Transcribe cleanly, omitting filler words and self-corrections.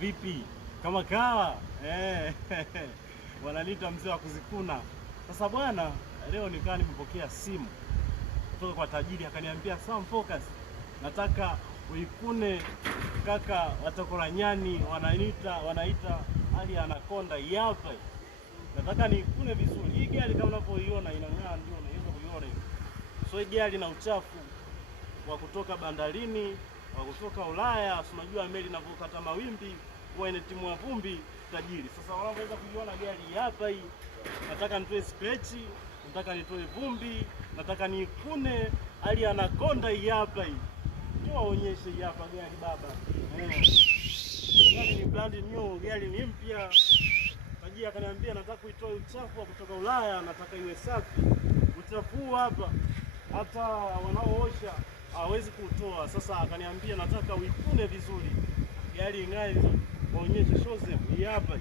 vipi? Kama kaa wananiita mzee wa kuzikuna. Sasa bwana, leo nikaa nimepokea simu kutoka kwa tajiri, akaniambia Sam Focus, nataka uikune kaka watakoranyani, wanaita hali anakonda hapa. Nataka niikune vizuri. Hii gari kama unavyoiona inang'aa, ndio unaweza kuiona hiyo. So hii gari na uchafu wa kutoka bandarini, wa kutoka Ulaya, unajua meli inavyokata mawimbi huwa inatimua vumbi tajiri. Sasa wanaweza kuiona gari hapa hii. Nataka nitoe scratch, nataka nitoe vumbi, nataka nikune hali anakonda hapa hii. Njoo waonyeshe hapa gari baba. Gari ni brand new, gari ni mpya. Tajiri akaniambia nataka kuitoa uchafu wa kutoka Ulaya, nataka iwe safi. Uchafu hapa hata wanaoosha hawezi kutoa. Sasa akaniambia nataka uikune vizuri, gari ing'ae vizuri. Waonyeshe show them hapa.